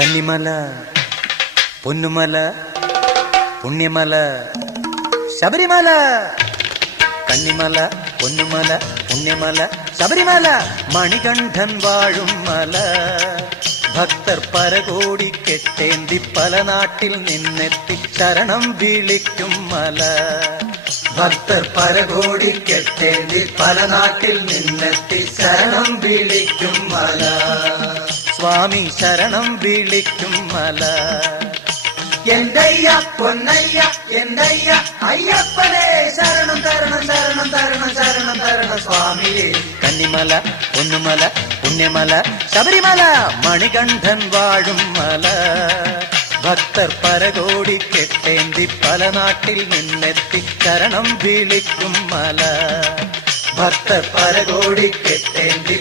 കന്നിമല പൊന്നുമല പുണ്യമല ശബരിമല. കന്നിമല പൊന്നുമല പുണ്യമല ശബരിമല മണികണ്ഠൻ വാഴും മല. ഭക്തർ പരകോടി കെട്ടേന്തി പല നാട്ടിൽ നിന്നെത്തി ശരണം വിളിക്കും മല. ഭക്തർ പരകോടി കെട്ടേന്തി പല നാട്ടിൽ നിന്നെത്തി ശരണം വിളിക്കും മല. സ്വാമി ശരണം വിളിക്കും മല. എന്തയ്യ പൊന്നയ്യ എന്തയ്യ അയ്യപ്പനെ ശരണം തരണം ശരണം തരണം ശരണം തരണം സ്വാമിയെ. കന്നിമല പൊന്നുമല പുണ്യമല ശബരിമല മണികണ്ഠൻ വാഴും മല. ഭക്തർ പരകോടി കെട്ടേന്തി പല നാട്ടിൽ നിന്നെത്തി ശരണം വിളിക്കും മല. ഭക്തർ പരകോടി കെട്ടേന്തി